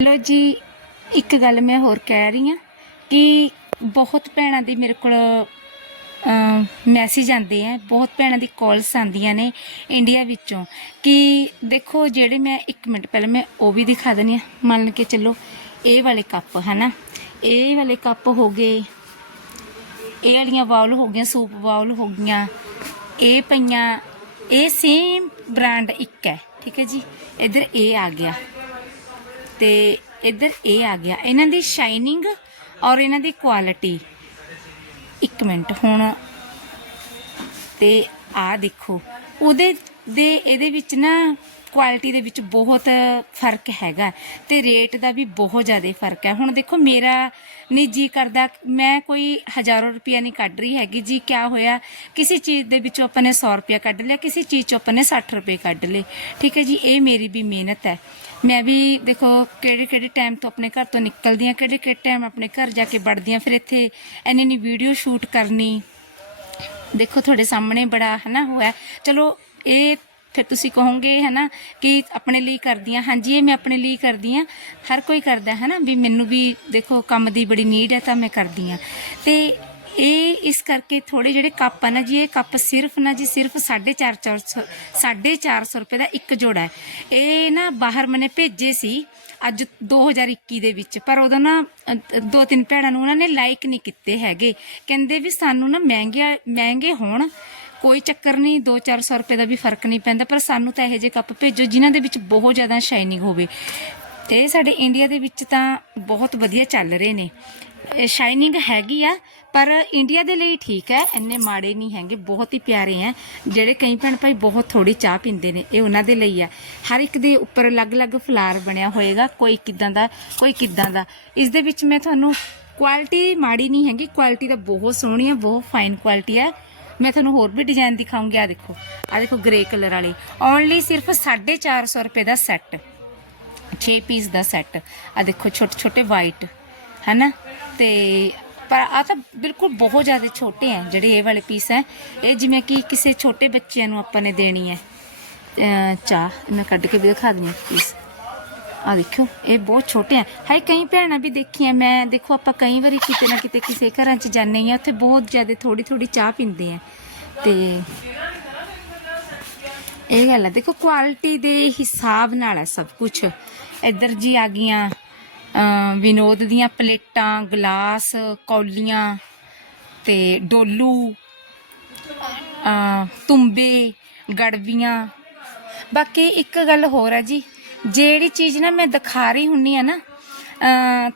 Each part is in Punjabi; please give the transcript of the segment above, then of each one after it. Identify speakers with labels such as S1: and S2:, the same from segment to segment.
S1: ਲੋ ਜੀ, ਇੱਕ ਗੱਲ ਮੈਂ ਹੋਰ ਕਹਿ ਰਹੀ ਹਾਂ ਕਿ ਬਹੁਤ ਭੈਣਾਂ ਦੀ ਮੇਰੇ ਕੋਲ ਮੈਸੇਜ ਆਉਂਦੇ ਆ, ਬਹੁਤ ਭੈਣਾਂ ਦੀ ਕਾਲਸ ਆਉਂਦੀਆਂ ਨੇ ਇੰਡੀਆ ਵਿੱਚੋਂ ਕਿ ਦੇਖੋ ਜਿਹੜੇ ਮੈਂ 1 ਮਿੰਟ ਪਹਿਲਾਂ ਮੈਂ ਉਹ ਵੀ ਦਿਖਾ ਦਿੰਦੀ ਆ ਮੰਨ ਕੇ ਚੱਲੋ, ਇਹ ਵਾਲੇ ਕੱਪ ਹਨਾ? ਇਹ ਵਾਲੇ ਕੱਪ ਹੋ ਗਏ, ਇਹ ਵਾਲੀਆਂ ਬਾਉਲ ਹੋ ਗਈਆਂ, ਸੂਪ ਬਾਉਲ ਹੋ ਗਈਆਂ, ਇਹ ਪਈਆਂ, ਇਹ ਸੇਮ ਬ੍ਰਾਂਡ ਇੱਕ ਹੈ, ਠੀਕ ਹੈ ਜੀ? ਇਧਰ ਇਹ ਆ ਗਿਆ। ਤੇ ਇੱਧਰ ਇਹ ਆ ਗਿਆ। ਇਹਨਾਂ ਦੀ ਸ਼ਾਈਨਿੰਗ ਔਰ ਇਹਨਾਂ ਦੀ ਕੁਆਲਿਟੀ ਇੱਕ ਮਿੰਟ ਹੁਣ ਤੇ ਆ ਦੇਖੋ। ਉਹਦੇ ਦੇ ਇਹਦੇ ਵਿੱਚ ਨਾ ਕੁਆਲਿਟੀ ਦੇ ਵਿੱਚ ਬਹੁਤ ਫ਼ਰਕ ਹੈਗਾ ਤੇ ਰੇਟ ਦਾ ਵੀ ਬਹੁਤ ਜ਼ਿਆਦਾ ਫ਼ਰਕ ਹੈ। ਹੁਣ ਦੇਖੋ ਮੇਰਾ ਨਹੀਂ ਜੀ ਕਰਦਾ, ਮੈਂ ਕੋਈ ਹਜ਼ਾਰੋਂ ਰੁਪਿਆ ਨਹੀਂ ਕੱਢ ਰਹੀ ਹੈਗੀ। ਜੀ ਕਿਆ ਹੋਇਆ, ਕਿਸੇ ਚੀਜ਼ ਦੇ ਵਿੱਚੋਂ ਆਪਾਂ ਨੇ 100 ਰੁਪਿਆ ਕੱਢ ਲਿਆ, ਕਿਸੇ ਚੀਜ਼ ਚੋਂ ਆਪਾਂ ਨੇ 60 ਰੁਪਏ ਕੱਢ ਲਏ। ਠੀਕ ਹੈ ਜੀ, ਇਹ ਮੇਰੀ ਵੀ ਮਿਹਨਤ ਹੈ। ਮੈਂ ਵੀ ਦੇਖੋ ਕਿਹੜੇ ਕਿਹੜੇ ਟਾਈਮ ਤੋਂ ਆਪਣੇ ਘਰ ਤੋਂ ਨਿਕਲਦੀ ਆ ਕਿਹੜੇ ਕਿਹੜੇ ਟਾਈਮ ਆਪਣੇ ਘਰ ਜਾ ਕੇ ਵੜਦੀ ਆ ਫਿਰ ਇੱਥੇ ਇੰਨੀ ਇੰਨੀ ਵੀਡੀਓ ਸ਼ੂਟ ਕਰਨੀ। ਦੇਖੋ ਤੁਹਾਡੇ ਸਾਹਮਣੇ ਬੜਾ ਹਨਾ ਹੋਇਆ ਚਲੋ, ਇਹ ਫਿਰ ਤੁਸੀਂ ਕਹੋਗੇ, ਹਨਾ, ਕਿ ਆਪਣੇ ਲਈ ਕਰਦੀ ਆ। ਹਾਂਜੀ, ਇਹ ਮੈਂ ਆਪਣੇ ਲਈ ਕਰਦੀ ਆ। ਹਰ ਕੋਈ ਕਰਦਾ ਹੈ ਹਨਾ, ਵੀ ਮੈਨੂੰ ਵੀ ਦੇਖੋ, ਕੰਮ ਦੀ ਬੜੀ ਨੀਡ ਹੈ ਤਾਂ ਮੈਂ ਕਰਦੀ ਆ। ਤੇ ਇਹ ਇਸ ਕਰਕੇ ਥੋੜੇ ਜਿਹੜੇ ਕੱਪ ਆ ਨਾ ਜੀ, ਇਹ ਕੱਪ ਸਿਰਫ ਨਾ ਜੀ, ਸਿਰਫ 450 450 ਰੁਪਏ ਦਾ ਇੱਕ ਜੋੜਾ ਹੈ। ਇਹ ਨਾ ਬਾਹਰ ਮੈਨੇ ਭੇਜੇ ਸੀ ਅੱਜ 2021 ਦੇ ਵਿੱਚ, ਪਰ ਉਹਦਾ ਨਾ ਦੋ ਤਿੰਨ ਭੈਣਾਂ ਨੂੰ ਉਹਨਾਂ ਨੇ ਲਾਈਕ ਨਹੀਂ ਕੀਤੇ ਹੈਗੇ। ਕਹਿੰਦੇ ਵੀ ਸਾਨੂੰ ਨਾ ਮਹਿੰਗੇ ਮਹਿੰਗੇ ਹੋਣ। ਕੋਈ ਚੱਕਰ ਨਹੀਂ 2-400 ਰੁਪਏ ਦਾ ਵੀ ਫ਼ਰਕ ਨਹੀਂ ਪੈਂਦਾ, ਪਰ ਸਾਨੂੰ ਤਾਂ ਇਹੋ ਜਿਹੇ ਕੱਪ ਭੇਜੋ ਜਿਨ੍ਹਾਂ ਦੇ ਵਿੱਚ ਬਹੁਤ ਜ਼ਿਆਦਾ ਸ਼ਾਈਨਿੰਗ ਹੋਵੇ। ਤੇ ਸਾਡੇ ਇੰਡੀਆ ਦੇ ਵਿੱਚ ਤਾਂ ਬਹੁਤ ਵਧੀਆ ਚੱਲ ਰਹੇ ਨੇ। ਸ਼ਾਈਨਿੰਗ ਹੈਗੀ ਆ, ਪਰ ਇੰਡੀਆ ਦੇ ਲਈ ਠੀਕ ਹੈ, ਇੰਨੇ ਮਾੜੇ ਨਹੀਂ ਹੈਗੇ, ਬਹੁਤ ਹੀ ਪਿਆਰੇ ਆ। ਜਿਹੜੇ ਕਈ ਭੈਣ ਭਾਈ ਬਹੁਤ ਥੋੜੀ ਚਾਹ ਪੀਂਦੇ ਨੇ, ਇਹ ਉਹਨਾਂ ਦੇ ਲਈ ਆ। ਹਰ ਇੱਕ ਦੇ ਉੱਪਰ ਅਲੱਗ-ਅਲੱਗ ਫਲਾਰ ਬਣਿਆ ਹੋਏਗਾ, ਕੋਈ ਕਿਦਾਂ ਦਾ, ਕੋਈ ਕਿਦਾਂ ਦਾ। ਇਸ ਦੇ ਵਿੱਚ ਮੈਂ ਤੁਹਾਨੂੰ ਕੁਆਲਿਟੀ ਮਾੜੀ ਨਹੀਂ ਹੈਗੀ ਕੁਆਲਿਟੀ ਤਾਂ ਬਹੁਤ ਸੋਹਣੀ ਹੈ ਬਹੁਤ ਫਾਈਨ ਕੁਆਲਿਟੀ ਹੈ ਮੈਂ ਤੁਹਾਨੂੰ ਹੋਰ ਵੀ ਡਿਜ਼ਾਈਨ ਦਿਖਾਉਂਗੀ ਆ ਦੇਖੋ। ਆ ਦੇਖੋ ਗ੍ਰੇ ਕਲਰ ਵਾਲੇ। ਓਨਲੀ ਸਿਰਫ 450 ਰੁਪਏ ਦਾ ਸੈੱਟ 6 ਪੀਸ ਦਾ ਸੈੱਟ ਆ ਦੇਖੋ, ਛੋਟੇ ਛੋਟੇ ਵਾਈਟ ਹੈਨਾ? ਤੇ ਪਰ ਆ ਤਾਂ ਬਿਲਕੁਲ ਬਹੁਤ ਜ਼ਿਆਦਾ ਛੋਟੇ ਆ, ਜਿਹੜੇ ਇਹ ਵਾਲੇ ਪੀਸ ਹੈ ਇਹ ਜਿਵੇਂ ਕਿ ਕਿਸੇ ਛੋਟੇ ਬੱਚਿਆਂ ਨੂੰ ਆਪਾਂ ਨੇ ਦੇਣੀ ਹੈ ਚਾਹ, ਮੈਂ ਕੱਢ ਕੇ ਵੀ ਦਿਖਾ ਦਿੰਦੀ ਪੀਸ ਆ ਦੇਖੋ ਇਹ ਬਹੁਤ ਛੋਟੇ ਆ। ਹਾਏ, ਕਈ ਭੈਣਾਂ ਵੀ ਦੇਖੀਆਂ, ਮੈਂ ਦੇਖੋ, ਆਪਾਂ ਕਈ ਵਾਰੀ ਕਿਤੇ ਨਾ ਕਿਤੇ ਕਿਸੇ ਘਰਾਂ 'ਚ ਜਾਂਦੇ ਆ ਉੱਥੇ ਬਹੁਤ ਜ਼ਿਆਦਾ ਥੋੜੀ ਥੋੜੀ ਚਾਹ ਪੀਂਦੇ ਆ। ਤੇ ਇਹ ਗੱਲ ਹੈ ਦੇਖੋ ਕੁਆਲਿਟੀ ਦੇ ਹਿਸਾਬ ਨਾਲ ਹੈ ਸਭ ਕੁਝ ਇੱਧਰ ਜੀ ਆ ਗਈਆਂ ਵਿਨੋਦ ਦੀਆਂ ਪਲੇਟਾਂ, ਗਲਾਸ, ਕੌਲੀਆਂ ਤੇ ਡੋਲੂ ਅਮ ਤੁੰਬੇ, ਗੜਵੀਆਂ। ਬਾਕੀ ਇੱਕ ਗੱਲ ਹੋਰ ਹੈ ਜੀ ਜਿਹੜੀ ਚੀਜ਼ ਨਾ ਮੈਂ ਦਿਖਾ ਰਹੀ ਹੁੰਨੀ ਆ ਨਾ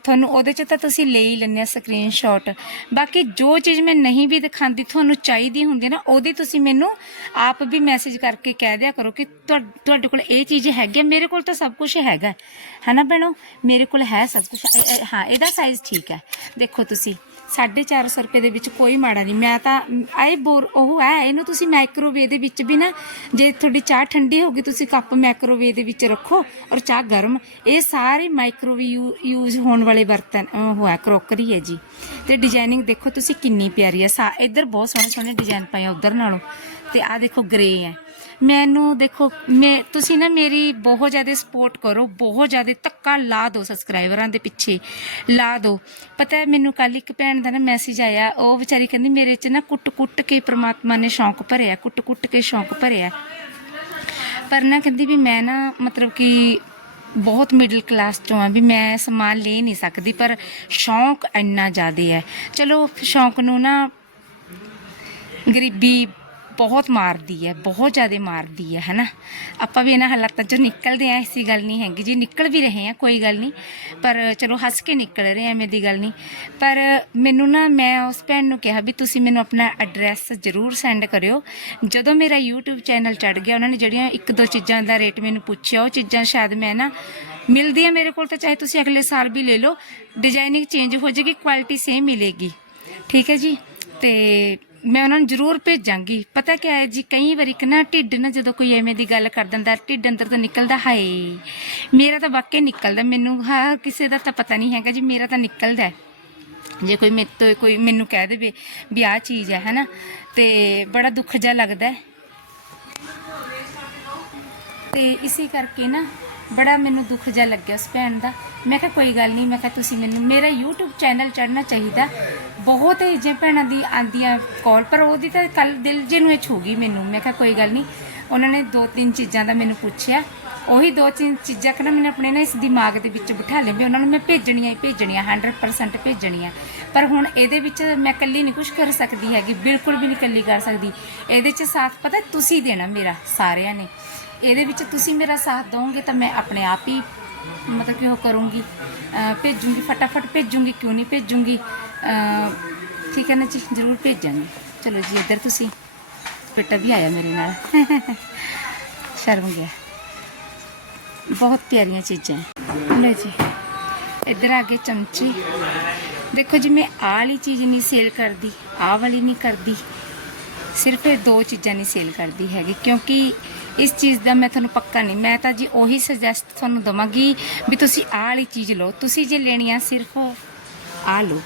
S1: ਤੁਹਾਨੂੰ ਉਹਦੇ ਚ ਤਾਂ ਤੁਸੀਂ ਲੈ ਹੀ ਲੈਂਦੇ ਆ ਸਕਰੀਨਸ਼ਾਟ ਬਾਕੀ ਜੋ ਚੀਜ਼ ਮੈਂ ਨਹੀਂ ਵੀ ਦਿਖਾਉਂਦੀ ਤੁਹਾਨੂੰ ਚਾਹੀਦੀ ਹੁੰਦੀ ਨਾ, ਉਹਦੀ ਤੁਸੀਂ ਮੈਨੂੰ ਆਪ ਵੀ ਮੈਸੇਜ ਕਰਕੇ ਕਹਿ ਦਿਆ ਕਰੋ ਕਿ ਤੁਹਾ- ਤੁਹਾਡੇ ਕੋਲ ਇਹ ਚੀਜ਼ ਹੈਗੀ ਆ। ਮੇਰੇ ਕੋਲ ਤਾਂ ਸਭ ਕੁਝ ਹੈਗਾ ਹੈ। ਨਾ ਭੈਣੋ ਮੇਰੇ ਕੋਲ ਹੈ ਸਭ ਕੁਝ ਹਾਂ, ਇਹਦਾ ਸਾਈਜ਼ ਠੀਕ ਹੈ ਦੇਖੋ ਤੁਸੀਂ 450 ਰੁਪਏ ਦੇ ਵਿੱਚ ਕੋਈ ਮਾੜਾ ਨਹੀਂ। ਮੈਂ ਤਾਂ ਇਹ ਬੋਰ ਉਹ ਹੈ ਇਹਨੂੰ ਤੁਸੀਂ ਮਾਈਕ੍ਰੋਵੇਵ ਦੇ ਵਿੱਚ ਵੀ ਨਾ ਜੇ ਤੁਹਾਡੀ ਚਾਹ ਠੰਡੀ ਹੋਗੀ ਤੁਸੀਂ ਕੱਪ ਮਾਈਕ੍ਰੋਵੇਵ ਦੇ ਵਿੱਚ ਰੱਖੋ ਔਰ ਚਾਹ ਗਰਮ। ਇਹ ਸਾਰੇ ਮਾਈਕ੍ਰੋਵੇਵ ਯੂਜ਼ ਹੋਣ ਵਾਲੇ ਬਰਤਨ ਅਹ, ਉਹ ਹੈ ਕਰੋਕਰੀ ਹੈ ਜੀ। ਤੇ ਡਿਜ਼ਾਈਨਿੰਗ ਦੇਖੋ ਤੁਸੀਂ ਕਿੰਨੀ ਪਿਆਰੀ ਹੈ। ਸਾ ਇੱਧਰ ਬਹੁਤ ਸੋਹਣੇ ਸੋਹਣੇ ਡਿਜ਼ਾਈਨ ਪਏ ਆ ਉਧਰ ਨਾਲੋਂ। ਤੇ ਆ ਦੇਖੋ ਗ੍ਰੇ ਹੈ। ਮੈਨੂੰ ਦੇਖੋ, ਮੈਂ, ਤੁਸੀਂ ਨਾ ਮੇਰੀ ਬਹੁਤ ਜ਼ਿਆਦਾ ਸਪੋਰਟ ਕਰੋ, ਬਹੁਤ ਜ਼ਿਆਦਾ ਧੱਕਾ ਲਾ ਦਿਓ ਸਬਸਕ੍ਰਾਈਬਰਾਂ ਦੇ ਪਿੱਛੇ। ਲਾ ਦਿਓ ਪਤਾ ਹੈ, ਮੈਨੂੰ ਕੱਲ ਇੱਕ ਭੈਣ ਦਾ ਨਾ ਮੈਸੇਜ ਆਇਆ, ਉਹ ਵਿਚਾਰੀ ਕਹਿੰਦੀ, ਮੇਰੇ 'ਚ ਨਾ ਕੁੱਟ-ਕੁੱਟ ਕੇ ਪ੍ਰਮਾਤਮਾ ਨੇ ਸ਼ੌਂਕ ਭਰਿਆ, ਕੁੱਟ-ਕੁੱਟ ਕੇ ਸ਼ੌਂਕ ਭਰਿਆ। ਪਰ ਨਾ ਕਹਿੰਦੀ ਵੀ ਮੈਂ ਨਾ, ਮਤਲਬ ਕਿ ਬਹੁਤ ਮਿਡਲ ਕਲਾਸ ਚੋਂ ਆ ਵੀ ਮੈਂ ਸਮਾਨ ਲੈ ਨਹੀਂ ਸਕਦੀ, ਪਰ ਸ਼ੌਂਕ ਇੰਨਾ ਜ਼ਿਆਦਾ ਹੈ। ਚਲੋ, ਸ਼ੌਂਕ ਨੂੰ ਨਾ ਗਰੀਬੀ ਬਹੁਤ ਮਾਰਦੀ ਹੈ, ਬਹੁਤ ਜ਼ਿਆਦਾ ਮਾਰਦੀ ਹੈ, ਹਨਾ? ਆਪਾਂ ਵੀ ਇਹਨਾਂ ਹਾਲਾਤਾਂ ਚੋਂ ਨਿਕਲਦੇ ਆ ਐਸੀ ਗੱਲ ਨਹੀਂ ਹੈਗੀ। ਜੀ ਨਿਕਲ ਵੀ ਰਹੇ ਆ ਕੋਈ ਗੱਲ ਨਹੀਂ। ਪਰ ਚਲੋ, ਹੱਸ ਕੇ ਨਿਕਲ ਰਹੇ ਆ ਐਵੇਂ ਦੀ ਗੱਲ ਨਹੀਂ। ਪਰ ਮੈਨੂੰ ਨਾ, ਮੈਂ ਉਸ ਭੈਣ ਨੂੰ ਕਿਹਾ ਵੀ ਤੁਸੀਂ ਮੈਨੂੰ ਆਪਣਾ ਐਡਰੈਸ ਜ਼ਰੂਰ ਸੈਂਡ ਕਰਿਓ। ਜਦੋਂ ਮੇਰਾ YouTube ਚੈਨਲ ਚੜ ਗਿਆ, ਉਹਨਾਂ ਨੇ ਜਿਹੜੀਆਂ ਇੱਕ ਦੋ ਚੀਜ਼ਾਂ ਦਾ ਰੇਟ ਮੈਨੂੰ ਪੁੱਛਿਆ, ਉਹ ਚੀਜ਼ਾਂ ਸ਼ਾਇਦ ਮੈਂ ਨਾ ਮਿਲਦੀ ਆ ਮੇਰੇ ਕੋਲ ਤਾਂ ਚਾਹੇ ਤੁਸੀਂ ਅਗਲੇ ਸਾਲ ਵੀ ਲੈ ਲਓ। ਡਿਜ਼ਾਈਨਿੰਗ ਚੇਂਜ ਹੋ ਜਾਏਗੀ ਕੁਆਲਿਟੀ ਸੇਮ ਮਿਲੇਗੀ। ਠੀਕ ਹੈ ਜੀ? ਤੇ ਮੈਂ ਉਹਨਾਂ ਨੂੰ ਜ਼ਰੂਰ ਭੇਜਾਂਗੀ। ਪਤਾ ਕੀ ਹੈ ਜੀ, ਕਈ ਵਾਰੀ ਕਿ ਨਾ ਢਿੱਡ ਨਾ ਜਦੋਂ ਕੋਈ ਐਵੇਂ ਦੀ ਗੱਲ ਕਰ ਦਿੰਦਾ, ਢਿੱਡ ਅੰਦਰ ਤੋਂ ਨਿਕਲਦਾ, ਹਾਏ। ਮੇਰਾ ਤਾਂ ਵਾਕਿਆ ਨਿਕਲਦਾ। ਮੈਨੂੰ ਹਾਂ, ਕਿਸੇ ਦਾ ਤਾਂ ਪਤਾ ਨਹੀਂ ਹੈਗਾ ਜੀ, ਮੇਰਾ ਤਾਂ ਨਿਕਲਦਾ ਹੈ। ਜੇ ਕੋਈ ਮੇਰੇ ਤੋਂ ਕੋਈ ਮੈਨੂੰ ਕਹਿ ਦੇਵੇ ਵੀ ਆਹ ਚੀਜ਼ ਹੈ, ਹੈਨਾ, ਤੇ ਬੜਾ ਦੁੱਖ ਜਿਹਾ ਲੱਗਦਾ ਹੈ। ਤੇ ਇਸੇ ਕਰਕੇ ਨਾ ਬੜਾ ਮੈਨੂੰ ਦੁੱਖ ਜਿਹਾ ਲੱਗਿਆ ਉਸ ਭੈਣ ਦਾ। ਮੈਂ ਕਿਹਾ, ਕੋਈ ਗੱਲ ਨਹੀਂ, ਮੈਂ ਕਿਹਾ, ਤੁਸੀਂ ਮੈਨੂੰ, ਮੇਰਾ YouTube ਚੈਨਲ ਚੜਨਾ ਚਾਹੀਦਾ। ਬਹੁਤ ਹੀ ਜੇ ਭੈਣਾਂ ਦੀ ਆਂਦੀਆਂ ਕਾਲ ਪਰ ਉਹਦੀ ਤਾਂ ਕੱਲ ਦਿਲ ਜੇ ਨੂੰ ਇਹ ਛੂ ਗਈ ਮੈਨੂੰ। ਮੈਂ ਕਿਹਾ, ਕੋਈ ਗੱਲ ਨਹੀਂ। ਉਹਨਾਂ ਨੇ ਦੋ ਤਿੰਨ ਚੀਜ਼ਾਂ ਦਾ ਮੈਨੂੰ ਪੁੱਛਿਆ। ਉਹੀ ਦੋ ਤਿੰਨ ਚੀਜ਼ਾਂ ਕਿ ਨਾ ਮੈंने ਆਪਣੇ ਨਾ ਇਸ ਦਿਮਾਗ ਦੇ ਵਿੱਚ ਬਿਠਾ ਲਏ ਵੀ ਉਹਨਾਂ ਨੂੰ ਮੈਂ ਭੇਜਣੀਆਂ ਹੀ ਭੇਜਣੀਆਂ 100% ਭੇਜਣੀਆਂ। ਪਰ ਹੁਣ ਇਹਦੇ ਵਿੱਚ ਮੈਂ ਇਕੱਲੀ ਨਹੀਂ ਕੁਝ ਕਰ ਸਕਦੀ ਹੈਗੀ, ਬਿਲਕੁਲ ਵੀ ਨਹੀਂ ਇਕੱਲੀ ਕਰ ਸਕਦੀ। ਇਹਦੇ 'ਚ ਸਾਥ ਪਤਾ ਤੁਸੀਂ ਦੇਣਾ ਮੇਰਾ, ਸਾਰਿਆਂ ਨੇ। ਇਹਦੇ ਵਿੱਚ ਤੁਸੀਂ ਮੇਰਾ ਸਾਥ ਦੋਗੇ ਤਾਂ ਮੈਂ ਆਪਣੇ ਆਪ ਹੀ, ਮਤਲਬ ਕਿ ਉਹ ਕਰੂੰਗੀ। ਅਹ ਭੇਜੂੰਗੀ, ਫਟਾਫਟ ਭੇਜੂੰਗੀ, ਕਿਉਂ ਨਹੀਂ ਭੇਜੂੰਗੀ? ਅਹ ਠੀਕ ਹੈ ਨਾ ਜੀ? ਜ਼ਰੂਰ ਭੇਜਾਂਗੀ। ਚਲੋ ਜੀ, ਇੱਧਰ ਤੁਸੀਂ। ਬੇਟਾ ਵੀ ਆਇਆ ਮੇਰੇ ਨਾਲ। ਸ਼ਰਮ ਗਿਆ। ਬਹੁਤ ਪਿਆਰੀਆਂ ਚੀਜ਼ਾਂ। ਹੈ ਲਓ ਜੀ। ਇੱਧਰ ਆ ਗਏ ਚਮਚੇ। ਦੇਖੋ ਜੀ, ਮੈਂ ਆਹ ਵਾਲੀ ਚੀਜ਼ ਨਹੀਂ ਸੇਲ ਕਰਦੀ, ਆਹ ਵਾਲੀ ਨਹੀਂ ਕਰਦੀ। ਸਿਰਫ ਇਹ ਦੋ ਚੀਜ਼ਾਂ ਨਹੀਂ ਸੇਲ ਕਰਦੀ ਹੈਗੀ, ਕਿਉਂਕਿ ਇਸ ਚੀਜ਼ ਦਾ ਮੈਂ ਤੁਹਾਨੂੰ ਪੱਕਾ ਨਹੀਂ, ਮੈਂ ਤਾਂ ਜੀ ਉਹੀ ਸੁਜੈਸਟ ਤੁਹਾਨੂੰ ਦਵਾਂਗੀ ਵੀ ਤੁਸੀਂ ਆਹ ਵਾਲੀ ਚੀਜ਼ ਲਓ। ਤੁਸੀਂ ਜੇ ਲੈਣੀ ਆ ਸਿਰਫ ਆਹ ਲਓ।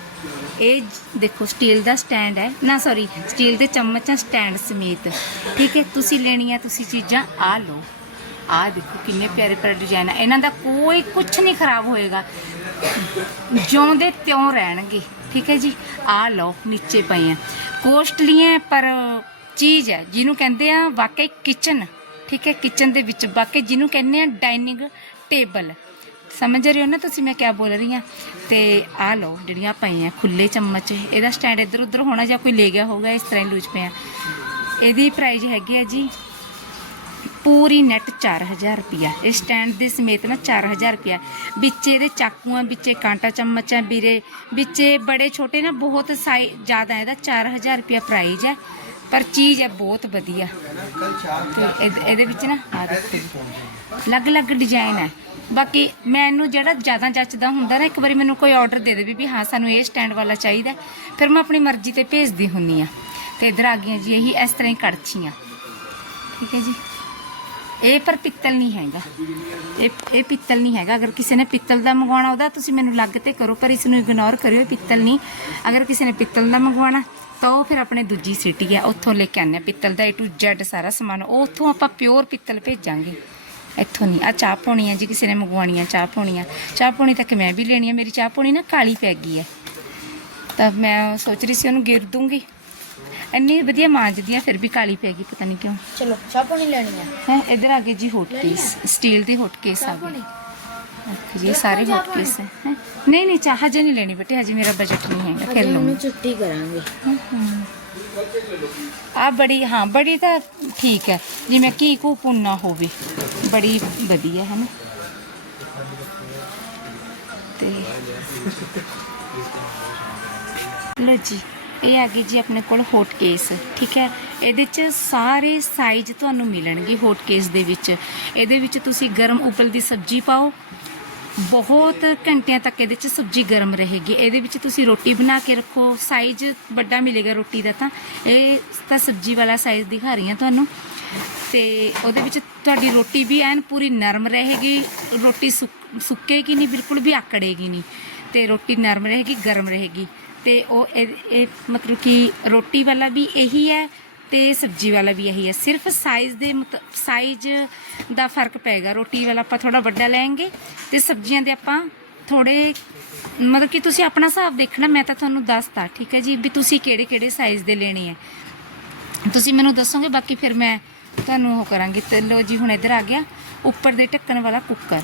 S1: ਇਹ ਦੇਖੋ ਸਟੀਲ ਦਾ ਸਟੈਂਡ ਹੈ। ਨਾ ਸੌਰੀ ਸਟੀਲ ਦੇ ਚਮਚਾਂ ਸਟੈਂਡ ਸਮੇਤ। ਠੀਕ ਹੈ, ਤੁਸੀਂ ਲੈਣੀ ਆ ਤੁਸੀਂ ਚੀਜ਼ਾਂ ਆਹ ਲਓ। ਆਹ ਦੇਖੋ ਕਿੰਨੇ ਪਿਆਰੇ ਪਿਆਰੇ ਡਿਜ਼ਾਈਨ ਆ। ਇਹਨਾਂ ਦਾ ਕੋਈ ਕੁਝ ਨਹੀਂ ਖਰਾਬ ਹੋਏਗਾ। ਜਿਉਂਦੇ ਤਿਉਂ ਰਹਿਣਗੇ। ਠੀਕ ਹੈ ਜੀ, ਆਹ ਲਓ, ਨੀਚੇ ਪਏ ਆ। ਕੋਸਟਲੀ ਹੈ, ਪਰ ਚੀਜ਼ ਹੈ। ਜਿਹਨੂੰ ਕਹਿੰਦੇ ਆ ਵਾਕਈ ਕਿਚਨ ਠੀਕ ਹੈ ਕਿਚਨ ਦੇ ਵਿੱਚ। ਬਾਕੀ ਜਿਹਨੂੰ ਕਹਿੰਦੇ ਆ ਡਾਈਨਿੰਗ ਟੇਬਲ ਸਮਝ ਰਹੇ ਹੋ ਨਾ ਤੁਸੀਂ ਮੈਂ ਕਿਆ ਬੋਲ ਰਹੀ ਹਾਂ? ਤੇ ਆ ਲਓ ਜਿਹੜੀਆਂ ਪਈਆਂ ਖੁੱਲੇ ਚਮਚ। ਇਹਦਾ ਸਟੈਂਡ ਇੱਧਰ ਉੱਧਰ ਹੋਣਾ ਜਾਂ ਕੋਈ ਲੈ ਗਿਆ ਹੋਊਗਾ, ਇਸ ਤਰ੍ਹਾਂ ਹੀ ਲੂਜ ਪਿਆ। ਇਹਦੀ ਪ੍ਰਾਈਸ ਹੈਗੀ ਆ ਜੀ ਪੂਰੀ ਨੈਟ 4000 ਰੁਪਿਆ ਇਹ ਸਟੈਂਡ ਦੇ ਸਮੇਤ ਨਾ 4000 ਰੁਪਿਆ ਵਿੱਚ ਇਹਦੇ ਚਾਕੂਆਂ, ਵਿੱਚ ਇਹ ਕਾਂਟਾ ਚਮਚਾਂ, ਵੀਰੇ। ਵਿੱਚ ਬੜੇ ਛੋਟੇ ਨਾ, ਬਹੁਤ ਸਾਈ ਜ਼ਿਆਦਾ ਇਹਦਾ 4000 ਰੁਪਿਆ ਪ੍ਰਾਈਸ ਹੈ ਪਰ ਚੀਜ਼ ਹੈ ਬਹੁਤ ਵਧੀਆ। ਤੇ ਇਹਦੇ- ਇਹਦੇ ਵਿੱਚ ਨਾ ਆ ਦੇਖੋ ਅਲੱਗ-ਅਲੱਗ ਡਿਜ਼ਾਈਨ ਹੈ। ਬਾਕੀ ਮੈਨੂੰ ਜਿਹੜਾ ਜ਼ਿਆਦਾ ਜੱਚਦਾ ਹੁੰਦਾ ਨਾ, ਇੱਕ ਵਾਰੀ ਮੈਨੂੰ ਕੋਈ ਆਰਡਰ ਦੇ ਦੇਵੇ ਵੀ ਹਾਂ, ਸਾਨੂੰ ਇਹ ਸਟੈਂਡ ਵਾਲਾ ਚਾਹੀਦਾ ਫਿਰ ਮੈਂ ਆਪਣੀ ਮਰਜ਼ੀ ਤੇ ਭੇਜਦੀ ਹੁੰਨੀ ਆ ਤੇ ਇਧਰ ਆ ਗਈਆਂ ਜੀ, ਇਹੀ ਇਸ ਤਰ੍ਹਾਂ ਹੀ ਕੜਛੀਆਂ। ਠੀਕ ਹੈ ਜੀ। ਇਹ ਪਰ ਪਿੱਤਲ ਨਹੀਂ ਹੈਗਾ। ਇਹ ਇਹ ਪਿੱਤਲ ਨਹੀਂ ਹੈਗਾ। ਅਗਰ ਕਿਸੇ ਨੇ ਪਿੱਤਲ ਦਾ ਮੰਗਵਾਉਣਾ ਉਹਦਾ ਤੁਸੀਂ ਮੈਨੂੰ ਲੱਗ ਤੇ ਕਰੋ, ਪਰ ਇਸ ਨੂੰ ਇਗਨੋਰ ਕਰਿਓ, ਇਹ ਪਿੱਤਲ ਨਹੀਂ। ਅਗਰ ਕਿਸੇ ਨੇ ਪਿੱਤਲ ਦਾ ਮੰਗਵਾਉਣਾ ਤਾਂ ਉਹ ਫਿਰ ਆਪਣੇ ਦੂਜੀ ਸਿਟੀ ਹੈ ਉੱਥੋਂ ਲੈ ਕੇ ਆਉਂਦੇ ਆ ਪਿੱਤਲ ਦਾ A to Z ਸਾਰਾ ਸਮਾਨ ਉਹ ਉੱਥੋਂ ਆਪਾਂ ਪਿਓਰ ਪਿੱਤਲ ਭੇਜਾਂਗੇ। ਇੱਥੋਂ ਨਹੀਂ ਆ ਚਾਹ ਪਾਉਣੀ ਆ ਜੀ ਕਿਸੇ ਨੇ ਮੰਗਵਾਉਣੀ ਆ ਚਾਹ ਪਾਉਣੀ ਆ ਚਾਹ ਪਾਉਣੀ ਤੱਕ ਮੈਂ ਵੀ ਲੈਣੀ ਆ ਮੇਰੀ ਚਾਹ ਪਾਉਣੀ ਨਾ ਕਾਲੀ ਪੈ ਗਈ ਹੈ। ਤਾਂ ਮੈਂ ਸੋਚ ਰਹੀ ਸੀ ਉਹਨੂੰ ਗਿਰ ਦੂੰਗੀ। ਇੰਨੀ ਵਧੀਆ ਮਾਂਜਦੀ ਆ ਫਿਰ ਵੀ ਕਾਲੀ ਪੈ ਗਈ ਪਤਾ ਨਹੀਂ ਕਿਉਂ।
S2: ਚਲੋ ਚਾਹ ਪਾਣੀ ਲੈਣੀ ਆ
S1: ਹੈ ਇਧਰ ਆ ਗਏ ਜੀ ਹੋਟ ਕੇਸ ਸਟੀਲ ਦੇ ਹੋਟ ਕੇਸ ਆ ਗਏ। ਕੇਸ ਹੈ ਹੈਂ। ਨਹੀਂ ਨਹੀਂ ਚਾਹ ਹਜੇ ਨਹੀਂ ਲੈਣੀ ਬੇਟੇ ਹਜੇ ਮੇਰਾ ਬਜਟ ਨਹੀਂ ਹੈਗਾ ਫਿਰ
S2: ਅਜੇ
S1: ਲਵਾਂਗੀ
S2: ਉਹਨੂੰ ਛੁੱਟੀ ਕਰਾਂਗੇ
S1: ਆ ਬੜੀ ਹਾਂ ਬੜੀ ਤਾਂ ਠੀਕ ਹੈ ਜਿਵੇਂ ਘੀ ਕੂ ਪੁੰਨਾ ਹੋਵੇ ਬੜੀ ਵਧੀਆ ਹੈ ਨਾ ਤੇ ਲੋ ਜੀ ਇਹ ਆ ਗਈ ਜੀ ਆਪਣੇ ਕੋਲ ਹੋਟ ਕੇਸ ਠੀਕ ਹੈ ਇਹਦੇ ਚ ਸਾਰੇ ਸਾਈਜ਼ ਤੁਹਾਨੂੰ ਮਿਲਣਗੇ ਹੋਟ ਕੇਸ ਦੇ ਵਿੱਚ ਇਹਦੇ ਵਿੱਚ ਤੁਸੀਂ ਗਰਮ ਉਬਲਦੀ ਸਬਜ਼ੀ ਪਾਓ ਬਹੁਤ ਘੰਟਿਆਂ ਤੱਕ ਇਹਦੇ ਚ ਸਬਜ਼ੀ ਗਰਮ ਰਹੇਗੀ। ਇਹਦੇ ਵਿੱਚ ਤੁਸੀਂ ਰੋਟੀ ਬਣਾ ਕੇ ਰੱਖੋ। ਸਾਈਜ਼ ਵੱਡਾ ਮਿਲੇਗਾ ਰੋਟੀ ਦਾ ਤਾਂ। ਇਹ ਤਾਂ ਸਬਜ਼ੀ ਵਾਲਾ ਸਾਈਜ਼ ਦਿਖਾ ਰਹੀ ਹਾਂ ਤੁਹਾਨੂੰ। ਤੇ ਉਹਦੇ ਵਿੱਚ ਤੁਹਾਡੀ ਰੋਟੀ ਵੀ ਐਨ ਪੂਰੀ ਨਰਮ ਰਹੇਗੀ। ਰੋਟੀ ਸੁੱਕ- ਸੁੱਕੇਗੀ ਨਹੀਂ, ਬਿਲਕੁਲ ਵੀ ਆਕੜੇਗੀ ਨਹੀਂ। ਤੇ ਰੋਟੀ ਨਰਮ ਰਹੇਗੀ, ਗਰਮ ਰਹੇਗੀ। ਤੇ ਉਹ ਇਹ ਮਤਲਬ ਕਿ ਰੋਟੀ ਵਾਲਾ ਵੀ ਇਹੀ ਹੈ। ਤੇ ਸਬਜ਼ੀ ਵਾਲਾ ਵੀ ਇਹੀ ਹੈ। ਸਿਰਫ ਸਾਈਜ਼ ਦੇ ਸਾਈਜ਼ ਦਾ ਫ਼ਰਕ ਪਏਗਾ। ਰੋਟੀ ਵਾਲਾ ਆਪਾਂ ਥੋੜਾ ਵੱਡਾ ਲੈਣਗੇ ਤੇ ਸਬਜ਼ੀਆਂ ਦੇ ਆਪਾਂ ਥੋੜੇ ਮਤਲਬ ਕਿ ਤੁਸੀਂ ਆਪਣਾ ਹਿਸਾਬ ਦੇਖਣਾ, ਮੈਂ ਤਾਂ ਤੁਹਾਨੂੰ ਦੱਸਤਾ, ਠੀਕ ਹੈ ਜੀ, ਵੀ ਤੁਸੀਂ ਕਿਹੜੇ ਕਿਹੜੇ ਸਾਈਜ਼ ਦੇ ਲੈਣੇ ਆ ਤੁਸੀਂ ਮੈਨੂੰ ਦੱਸੋਗੇ, ਬਾਕੀ ਫਿਰ ਮੈਂ ਤੁਹਾਨੂੰ ਉਹ ਕਰਾਂਗੀ। ਤੇ ਲੋ ਜੀ, ਹੁਣ ਇੱਧਰ ਆ ਗਿਆ, ਉੱਪਰ ਦੇ ਢੱਕਣ ਵਾਲਾ ਕੁੱਕਰ।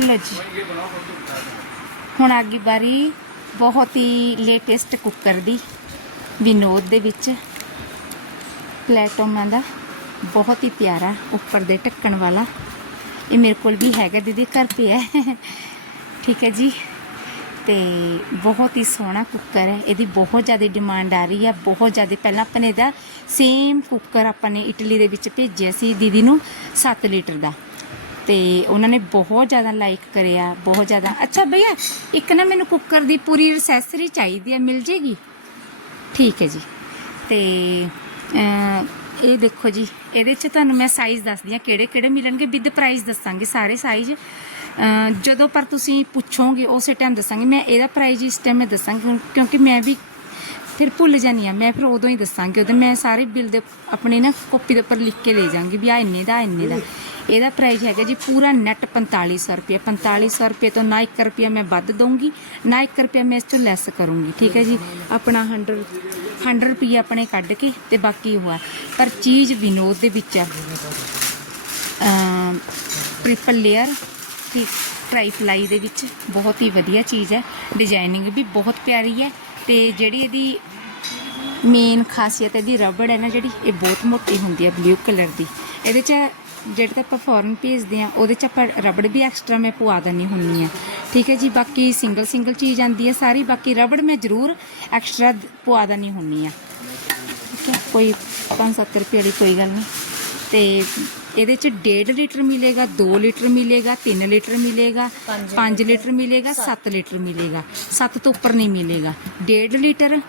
S1: ਲੋ ਜੀ। ਹੁਣ ਆ ਗਈ ਬਾਰੀ। ਬਹੁਤ ਹੀ ਲੇਟੈਸਟ ਕੁੱਕਰ ਦੀ ਵਿਨੋਦ ਦੇ ਵਿੱਚ ਪਲੇਟੋਮਾ ਦਾ ਬਹੁਤ ਹੀ ਪਿਆਰਾ ਉੱਪਰ ਦੇ ਢੱਕਣ ਵਾਲਾ। ਇਹ ਮੇਰੇ ਕੋਲ ਵੀ ਹੈਗਾ ਦੀਦੀ, ਘਰ ਪਿਆ ਠੀਕ ਹੈ ਜੀ। ਤੇ ਬਹੁਤ ਹੀ ਸੋਹਣਾ ਕੁੱਕਰ ਹੈ। ਇਹਦੀ ਬਹੁਤ ਜ਼ਿਆਦਾ ਡਿਮਾਂਡ ਆ ਰਹੀ ਹੈ। ਬਹੁਤ ਜ਼ਿਆਦਾ ਪਹਿਲਾਂ ਆਪਾਂ ਨੇ ਇਹਦਾ ਸੇਮ ਕੁੱਕਰ ਆਪਾਂ ਨੇ ਇਟਲੀ ਦੇ ਵਿੱਚ ਭੇਜਿਆ ਸੀ ਦੀਦੀ ਨੂੰ 7 ਲੀਟਰ ਦਾ। ਤੇ ਉਹਨਾਂ ਨੇ ਬਹੁਤ ਜ਼ਿਆਦਾ ਲਾਈਕ ਕਰਿਆ, ਬਹੁਤ ਜ਼ਿਆਦਾ। ਅੱਛਾ ਭਈਆ, ਇੱਕ ਨਾ ਮੈਨੂੰ ਕੁੱਕਰ ਦੀ ਪੂਰੀ ਐਕਸੈਸਰੀ ਚਾਹੀਦੀ ਹੈ ਮਿਲ ਜੇਗੀ? ਠੀਕ ਹੈ ਜੀ। ਤੇ ਇਹ ਦੇਖੋ ਜੀ, ਇਹਦੇ 'ਚ ਤੁਹਾਨੂੰ ਮੈਂ ਸਾਈਜ਼ ਦੱਸਦੀ ਹਾਂ ਕਿਹੜੇ ਕਿਹੜੇ ਮਿਲਣਗੇ ਵਿਦ ਪ੍ਰਾਈਸ ਦੱਸਾਂਗੇ ਸਾਰੇ ਸਾਈਜ਼ ਜਦੋਂ ਪਰ ਤੁਸੀਂ ਪੁੱਛੋਗੇ, ਉਸੇ ਟਾਈਮ ਦੱਸਾਂਗੇ। ਮੈਂ ਇਹਦਾ ਪ੍ਰਾਈਸ ਇਸ ਟਾਈਮ ਮੈਂ ਦੱਸਾਂਗੀ ਕਿਉਂ- ਕਿਉਂਕਿ ਮੈਂ ਵੀ ਫਿਰ ਭੁੱਲ ਜਾਨੀ ਆ ਮੈਂ ਫਿਰ ਉਦੋਂ ਹੀ ਦੱਸਾਂਗੀ। ਉਦੋਂ ਮੈਂ ਸਾਰੇ ਬਿੱਲ ਦੇ ਆਪਣੇ ਨਾ ਕਾਪੀ ਦੇ ਉੱਪਰ ਲਿਖ ਕੇ ਲੈ ਜਾਵਾਂਗੀ ਵੀ ਆ ਇੰਨੇ ਦਾ ਇੰਨੇ ਦਾ। ਇਹਦਾ ਪ੍ਰਾਈਸ ਹੈਗਾ ਜੀ ਪੂਰਾ ਨੈਟ 4500 ਰੁਪਏ। 4500 ਰੁਪਏ ਤੋਂ ਨਾ 1 ਰੁਪਿਆ ਮੈਂ ਵੱਧ ਦਊਂਗੀ, ਨਾ 1 ਰੁਪਿਆ ਮੈਂ ਇਸ ਤੋਂ ਲੈਸ ਕਰੂੰਗੀ। ਠੀਕ ਹੈ ਜੀ? ਆਪਣਾ 100 100 ਰੁਪਏ ਆਪਣੇ ਕੱਢ ਕੇ ਤੇ ਬਾਕੀ ਉਹ ਆ। ਪਰ ਚੀਜ਼ ਵਿਨੋਦ ਦੇ ਵਿੱਚ ਆ। ਟ੍ਰਿਪਲ ਲੇਅਰ ਠੀਕ ਟਰਾਈ ਪਲਾਈ ਦੇ ਵਿੱਚ ਬਹੁਤ ਹੀ ਵਧੀਆ ਚੀਜ਼ ਹੈ। ਡਿਜ਼ਾਈਨਿੰਗ ਵੀ ਬਹੁਤ ਪਿਆਰੀ ਹੈ ਤੇ ਜਿਹੜੀ ਇਹਦੀ ਮੇਨ ਖਾਸੀਅਤ ਇਹਦੀ ਰਬੜ ਹੈ ਨਾ ਜਿਹੜੀ, ਇਹ ਬਹੁਤ ਮੋਟੀ ਹੁੰਦੀ ਹੈ ਬਲੂ ਕਲਰ ਦੀ। ਇਹਦੇ 'ਚ ਜਿਹੜੇ ਤਾਂ ਆਪਾਂ ਫੋਰਨ ਭੇਜਦੇ ਆ, ਉਹਦੇ 'ਚ ਆਪਾਂ ਰਬੜ ਵੀ ਐਕਸਟਰਾ ਮੈਂ ਪਵਾ ਦਿੰਨੀ ਹੁੰਨੀ ਆ। ਠੀਕ ਹੈ ਜੀ, ਬਾਕੀ ਸਿੰਗਲ ਸਿੰਗਲ ਚੀਜ਼ ਆਂਦੀ ਹੈ ਸਾਰੀ, ਬਾਕੀ ਰਬੜ ਮੈਂ ਜ਼ਰੂਰ ਐਕਸਟਰਾ ਪਵਾ ਦਿੰਨੀ ਹੁੰਨੀ ਆ। ਠੀਕ ਹੈ, ਕੋਈ 5-7 ਰੁਪਏ ਵਾਲੀ ਕੋਈ ਗੱਲ ਨਹੀਂ। ਤੇ ਇਹਦੇ ਚ 1.5 ਲੀਟਰ ਮਿਲੇਗਾ 2 ਲੀਟਰ ਮਿਲੇਗਾ 3 ਲੀਟਰ ਮਿਲੇਗਾ
S2: ਪੰਜ
S1: 5 ਲੀਟਰ। ਮਿਲੇਗਾ 7 ਲੀਟਰ ਮਿਲੇਗਾ। 7 ਤੋਂ ਉੱਪਰ ਨਹੀਂ ਮਿਲੇਗਾ। 1.5 ਲੀਟਰ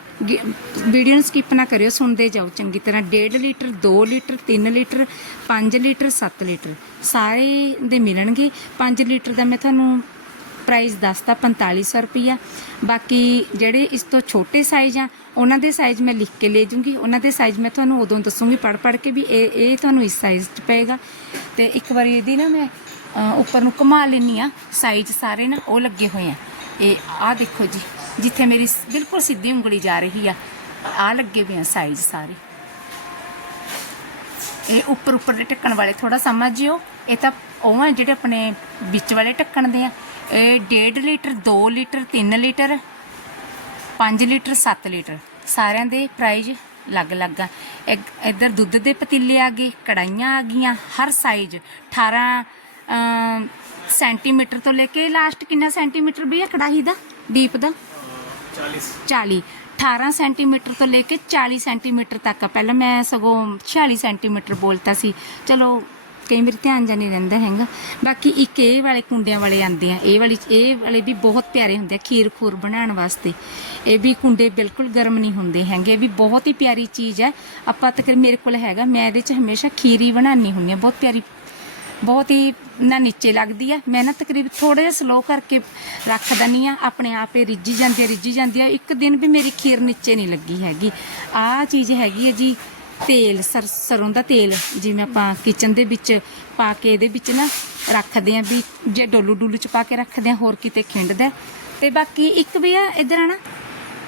S1: ਵੀਡੀਓ ਨੂੰ ਸਕਿਪ ਨਾ ਕਰਿਓ ਸੁਣਦੇ ਜਾਓ ਚੰਗੀ ਤਰ੍ਹਾਂ। 1.5 litre 2 litre 3 litre 5 litre 7 litre. ਸਾਰੇ ਦੇ ਮਿਲਣਗੇ। 5 ਲੀਟਰ ਦਾ ਮੈਂ ਤੁਹਾਨੂੰ ਪ੍ਰਾਈਸ ਦੱਸਤਾ 4500 ਰੁਪਈਆ। ਬਾਕੀ ਜਿਹੜੇ ਇਸ ਤੋਂ ਛੋਟੇ ਸਾਈਜ਼ ਆ ਉਹਨਾਂ ਦੇ ਸਾਈਜ਼ ਮੈਂ ਲਿਖ ਕੇ ਲੈ ਜੂੰਗੀ ਉਹਨਾਂ ਦੇ ਸਾਈਜ਼ ਮੈਂ ਤੁਹਾਨੂੰ ਉਦੋਂ ਦੱਸੂੰਗੀ ਪੜ ਪੜ ਕੇ ਵੀ ਇਹ ਇਹ ਤੁਹਾਨੂੰ ਇਸ ਸਾਈਜ਼ 'ਚ ਪਏਗਾ। ਤੇ ਇੱਕ ਵਾਰੀ ਇਹਦੀ ਨਾ ਮੈਂ ਉੱਪਰ ਨੂੰ ਘੁਮਾ ਲੈਣੀ ਆ ਸਾਈਜ਼ ਸਾਰੇ ਨਾ ਉਹ ਲੱਗੇ ਹੋਏ ਆ। ਇਹ ਆਹ ਦੇਖੋ ਜੀ, ਜਿੱਥੇ ਮੇਰੀ ਬਿਲਕੁਲ ਸਿੱਧੀ ਉਂਗਲੀ ਜਾ ਰਹੀ ਆ, ਆਹ ਲੱਗੇ ਹੋਏ ਆ ਸਾਈਜ਼ ਸਾਰੇ। ਇਹ ਉੱਪਰ ਉੱਪਰ ਦੇ ਢੱਕਣ ਵਾਲੇ ਥੋੜਾ ਸਮਝਿਓ ਇਹ ਤਾਂ ਉਹ ਆ ਜਿਹੜੇ ਆਪਣੇ ਵਿੱਚ ਵਾਲੇ ਢੱਕਣ ਦੇ ਆ। ਇਹ 1.5 litre 2 litre 3 litre 5 litre 7 litre. ਸਾਰਿਆਂ ਦੇ ਪ੍ਰਾਈਸ ਅਲੱਗ-ਅਲੱਗ ਆ। ਇੱਧਰ ਦੁੱਧ ਦੇ ਪਤੀਲੇ ਆ ਗਏ ਕੜਾਈਆਂ ਆ ਗਈਆਂ ਹਰ ਸਾਈਜ਼ 18 ਅਮ, ਸੈਂਟੀਮੀਟਰ ਤੋਂ ਲੈ ਕੇ ਲਾਸਟ ਕਿੰਨਾ ਸੈਂਟੀਮੀਟਰ ਵੀ ਹੈ ਕੜਾਹੀ ਦਾ? ਡੀਪ ਦਾ? 40 18 ਸੈਂਟੀਮੀਟਰ ਤੋਂ ਲੈ ਕੇ 40 ਸੈਂਟੀਮੀਟਰ ਤੱਕ। ਪਹਿਲਾਂ ਮੈਂ ਸਗੋਂ 46 ਸੈਂਟੀਮੀਟਰ ਬੋਲਤਾ ਸੀ। ਚਲੋ ਕਈ ਵਾਰੀ ਧਿਆਨ ਜਾਂ ਨਹੀਂ ਰਹਿੰਦਾ ਹੈਗਾ। ਬਾਕੀ ਇੱਕ ਇਹ ਵਾਲੇ ਕੁੰਡਿਆਂ ਵਾਲੇ ਆਉਂਦੇ ਆ। ਇਹ ਵਾਲੀ, ਇਹ ਵਾਲੇ ਵੀ ਬਹੁਤ ਪਿਆਰੇ ਹੁੰਦੇ ਆ ਖੀਰ ਖੂਰ ਬਣਾਉਣ ਵਾਸਤੇ। ਇਹ ਵੀ ਕੁੰਡੇ ਬਿਲਕੁਲ ਗਰਮ ਨਹੀਂ ਹੁੰਦੇ ਹੈਗੇ। ਇਹ ਵੀ ਬਹੁਤ ਹੀ ਪਿਆਰੀ ਚੀਜ਼ ਹੈ। ਆਪਾਂ ਤੱਕ ਮੇਰੇ ਕੋਲ ਹੈਗਾ। ਮੈਂ ਇਹਦੇ ਚ ਹਮੇਸ਼ਾ ਖੀਰ ਹੀ ਬਣਾਉਣੀ ਹੁੰਦੀ ਆ ਬਹੁਤ ਪਿਆਰੀ, ਬਹੁਤ ਹੀ ਨਾ ਨੀਚੇ ਲੱਗਦੀ ਆ। ਮੈਂ ਨਾ ਤਕਰੀਬ ਥੋੜਾ ਜਿਹਾ ਸਲੋ ਕਰਕੇ ਰੱਖ ਦਨੀ ਆ ਆਪਣੇ ਆਪ ਹੀ ਰਿੱਝੀ ਜਾਂਦੀ ਆ, ਰਿੱਝੀ ਜਾਂਦੀ ਆ। ਇੱਕ ਦਿਨ ਵੀ ਮੇਰੀ ਖੀਰ ਨੀਚੇ ਨਹੀਂ ਲੱਗੀ ਹੈਗੀ। ਆਹ ਚੀਜ਼ ਹੈਗੀ ਹੈ ਜੀ। ਤੇਲ, ਸਰ, ਸਰੋਂ ਦਾ ਤੇਲ, ਜਿਵੇਂ ਆਪਾਂ ਕਿਚਨ ਦੇ ਵਿੱਚ ਪਾ ਕੇ ਇਹਦੇ ਵਿੱਚ ਨਾ ਰੱਖਦੇ ਆ ਵੀ ਜੇ ਡੋਲੂ ਡੋਲੂ ਚ ਪਾ ਕੇ ਰੱਖਦੇ ਆ ਹੋਰ ਕਿਤੇ ਖਿੰਡਦਾ ਤੇ ਬਾਕੀ ਇੱਕ ਵੀ ਆ ਇਧਰ ਆ ਨਾ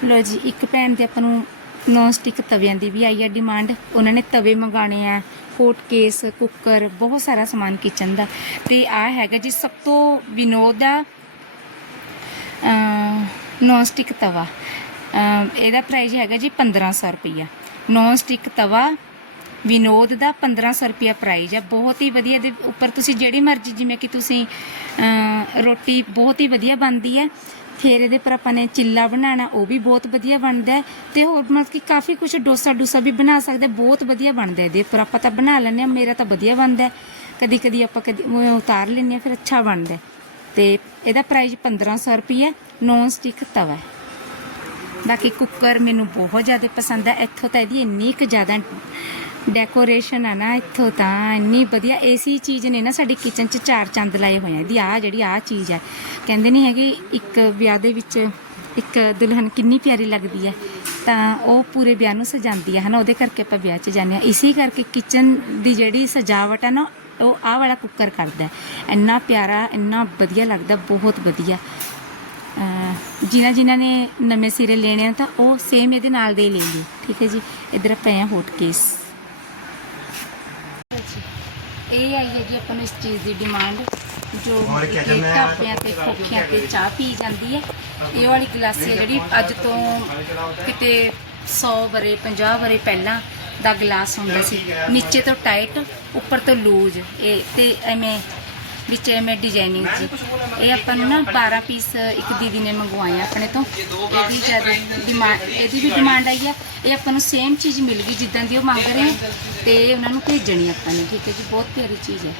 S1: ਲੋ ਜੀ, ਇੱਕ ਭੈਣ ਦੇ ਆਪਾਂ ਨੂੰ ਨੌਨ ਸਟਿਕ ਤਵਿਆਂ ਦੀ ਵੀ ਆਈ ਆ ਡਿਮਾਂਡ ਉਹਨਾਂ ਨੇ ਤਵੇ ਮੰਗਾਣੇ ਆ ਕੋਟ ਕੇਸ ਕੁੱਕਰ ਬਹੁਤ ਸਾਰਾ ਸਮਾਨ ਕਿਚਨ ਦਾ। ਤੇ ਆ ਹੈਗਾ ਜੀ ਸਭ ਤੋਂ ਵਿਨੋਦ ਦਾ ਨੌਨ ਸਟਿਕ ਤਵਾ। ਅਮ ਇਹਦਾ ਪ੍ਰਾਈਸ ਹੈਗਾ ਜੀ 1500 ਰੁਪਈਆ। ਨੌਨ ਸਟਿਕ ਤਵਾ, ਵਿਨੋਦ ਦਾ 1500 ਰੁਪਿਆ ਪ੍ਰਾਈਜ ਹੈ ਬਹੁਤ ਹੀ ਵਧੀਆ ਦੇ ਉੱਪਰ ਤੁਸੀਂ ਜਿਹੜੀ ਮਰਜ਼ੀ, ਜਿਵੇਂ ਕਿ ਤੁਸੀਂ ਰੋਟੀ ਬਹੁਤ ਹੀ ਵਧੀਆ ਬਣਦੀ ਹੈ। ਫਿਰ ਇਹਦੇ ਪਰ ਆਪਾਂ ਨੇ ਚਿੱਲਾ ਬਣਾਉਣਾ, ਉਹ ਵੀ ਬਹੁਤ ਵਧੀਆ ਬਣਦਾ ਹੈ। ਤੇ ਹੋਰ ਮਤਲਬ ਕਿ ਕਾਫੀ ਕੁਝ ਡੋਸਾ ਡੋਸਾ ਵੀ ਬਣਾ ਸਕਦੇ ਬਹੁਤ ਵਧੀਆ ਬਣਦਾ ਇਹਦੇ ਉੱਪਰ। ਆਪਾਂ ਤਾਂ ਬਣਾ ਲੈਂਦੇ ਹਾਂ, ਮੇਰਾ ਤਾਂ ਵਧੀਆ ਬਣਦਾ ਕਦੀ ਕਦੀ ਆਪਾਂ ਕਦੀ ਉਤਾਰ ਲੈਂਦੇ ਹਾਂ, ਫਿਰ ਅੱਛਾ ਬਣਦਾ ਹੈ। ਤੇ ਇਹਦਾ ਪ੍ਰਾਈਸ 1500 ਰੁਪਏ ਨੌਨ ਸਟਿਕ ਤਵਾ ਹੈ। ਬਾਕੀ ਕੁੱਕਰ ਮੈਨੂੰ ਬਹੁਤ ਜ਼ਿਆਦਾ ਪਸੰਦ ਹੈ ਇੱਥੋਂ ਤਾਂ ਇਹਦੀ ਇੰਨੀ ਕੁ ਜ਼ਿਆਦਾ ਡੈਕੋਰੇਸ਼ਨ ਆ ਨਾ, ਇੱਥੋਂ ਤਾਂ ਇੰਨੀ ਵਧੀਆ ਏਸੀ ਚੀਜ਼ ਨੇ ਨਾ ਸਾਡੀ ਕਿਚਨ 'ਚ ਚਾਰ ਚੰਦ ਲਾਏ ਹੋਏ ਆ। ਇਹਦੀ ਆ ਜਿਹੜੀ ਆ ਚੀਜ਼ ਹੈ ਕਹਿੰਦੇ ਨਹੀਂ ਹੈਗੀ ਇੱਕ ਵਿਆਹ ਦੇ ਵਿੱਚ ਇੱਕ ਦੁਲਹਨ ਕਿੰਨੀ ਪਿਆਰੀ ਲੱਗਦੀ ਹੈ ਤਾਂ ਉਹ ਪੂਰੇ ਵਿਆਹ ਨੂੰ ਸਜਾਉਂਦੀ ਹੈ ਹਨਾ? ਉਹਦੇ ਕਰਕੇ ਆਪਾਂ ਵਿਆਹ 'ਚ ਜਾਂਦੇ ਆ। ਇਸੇ ਕਰਕੇ ਕਿਚਨ ਦੀ ਜਿਹੜੀ ਸਜਾਵਟ ਹੈ ਨਾ, ਉਹ ਆਹ ਵਾਲਾ ਕੁੱਕਰ ਕਰਦਾ। ਇੰਨਾ ਪਿਆਰਾ, ਇੰਨਾ ਵਧੀਆ ਲੱਗਦਾ, ਬਹੁਤ ਵਧੀਆ। ਜਿਨ੍ਹਾਂ ਜਿਨ੍ਹਾਂ ਨੇ ਨਵੇਂ ਸਿਰੇ ਲੈਣੇ ਆ ਤਾਂ ਉਹ ਸੇਮ ਇਹਦੇ ਨਾਲ ਦੇ ਹੀ ਲੈ ਲਿਓ ਠੀਕ ਹੈ ਜੀ ਇਧਰ ਪਏ ਆ ਹੋਟ ਕੇਸ ਇਹ ਆਈ ਹੈ ਜੀ ਆਪਾਂ ਨੂੰ ਇਸ ਚੀਜ਼ ਦੀ ਡਿਮਾਂਡ ਜੋ
S3: ਹੋਰ
S1: ਕਿ
S3: ਕਿਆ ਕਰਨਾ ਹੈ?
S1: ਢਾਬਿਆਂ ਤੇ ਖੋਖਿਆਂ ਤੇ ਚਾਹ ਪੀ ਜਾਂਦੀ ਹੈ। ਇਹ ਵਾਲੀ ਗਲਾਸੀ ਹੈ ਜਿਹੜੀ ਅੱਜ ਤੋਂ ਕਿਤੇ 100 ਬਰੇ 50 ਬਰੇ ਪਹਿਲਾਂ ਦਾ ਗਲਾਸ ਹੁੰਦਾ ਸੀ। ਨੀਚੇ ਤੋਂ ਟਾਈਟ ਉੱਪਰ ਤੋਂ ਲੂਜ਼ ਇਹ ਤੇ ਐਵੇਂ ਵਿੱਚ ਐਵੇਂ ਡਿਜ਼ਾਈਨਿੰਗ ਜੀ। ਇਹ ਆਪਾਂ ਨੂੰ ਨਾ 12 ਪੀਸ ਇੱਕ ਦੀਦੀ ਨੇ ਮੰਗਵਾਏ ਆਪਣੇ ਤੋਂ। ਇਹਦੀ ਜ਼ਿਆਦਾ ਡਿਮਾਂਡ ਇਹਦੀ ਵੀ ਡਿਮਾਂਡ ਆਈ ਆ। ਇਹ ਆਪਾਂ ਨੂੰ ਸੇਮ ਚੀਜ਼ ਮਿਲ ਗਈ ਜਿੱਦਾਂ ਦੀ ਉਹ ਮੰਗ ਰਹੇ ਆ। ਤੇ ਉਹਨਾਂ ਨੂੰ ਭੇਜਣੀ ਆਪਾਂ ਨੇ, ਠੀਕ ਹੈ ਜੀ। ਬਹੁਤ ਪਿਆਰੀ ਚੀਜ਼ ਹੈ।